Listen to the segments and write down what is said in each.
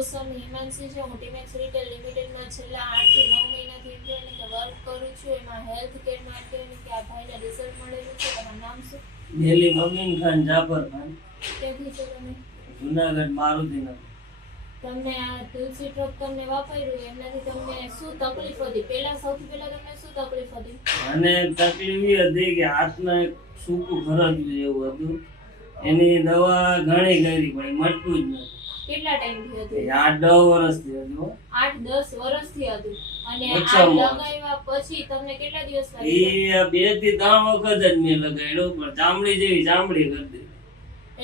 મૌસમ હિમાંશી છે. હું Timex retail લિમિટેડમાં છેલ્લા 8 થી 9 મહિનાથી વર્ક કરું છું. એમાં હેલ્થ કેર માટે કે આ ભાઈને રિઝલ્ટ મળેલું છે. તમારું નામ શું? દિલ્હી મમીન ખાન જાફર ખાન, ક્યાંથી છો તમે? જુનાગઢ મારુતિનગર. તમને આ તુલસી ડ્રોપ તમને વાપર્યું એનાથી તમને શું તકલીફ હતી? સૌથી પહેલા તમને શું તકલીફ હતી? અને તકલીફ એ હતી કે હાથમાં એક સૂકું ખરજવું જેવું હતું. એની દવા ઘણી કરી પણ મટતું જ નથી. કેટલા ટાઈમથી હતું? 8-10 વર્ષથી હતું. 8-10 વર્ષથી હતું. અને આ ઓછામાં લગાવ્યા પછી તમને કેટલા દિવસ લાગ્યા? એ 2 થી 3 વખત જ મેં લગાડ્યો પણ ચામડી જેવી ચામડી કરી દીધી.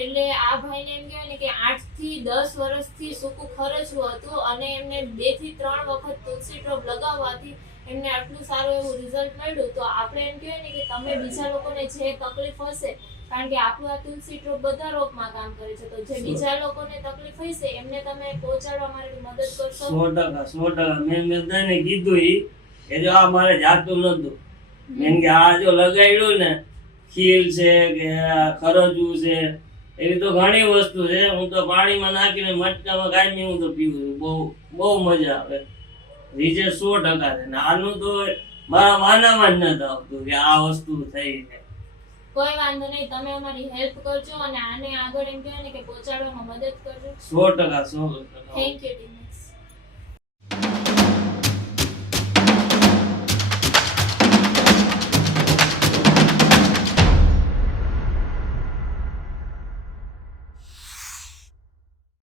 એટલે આ ભાઈને એમ કહેવાય ને કે 8 થી 10 વર્ષથી સૂકું ખરચવું હતું અને એમને 2 થી 3 વખત તુલસી ડ્રોપ લગાવવાથી એમને આટલું સારું એવું રિઝલ્ટ મળ્યું. તો આપણે એમ કહેવાય ને કે તમે બીજા લોકોને જે તકલીફ હશે, કારણ કે આપણું આ તુલસી ડ્રોપ બધા રોગમાં કામ કરે છે, તો જે બીજા લોકોને તકલીફ હશે એમને તમે પહોંચાડવા માટે મદદ કરશો? 100%. મેં બધાને કીધું કે જો આ મારે જાતું નતું, મેં કે આ જો લગાડ્યું ને, ખીલ છે કે ખરજવું છે, એવી તો ઘણી વસ્તુ છે. હું તો પાણીમાં નાખીને મટકામાં કાઢી હું તો પીવું છું. બહુ મજા આવે. રિઝલ્ટ 100% છે. આનું તો મારા માનામાં જ નથી આવતું કે આ વસ્તુ થઈ છે. કોઈ વાંધો નહીં, તમે અમારી હેલ્પ કરજો અને આને આગળ એમ કહેવાય ને કે પહોંચાડવામાં મદદ કરજો. 100%. Thank you.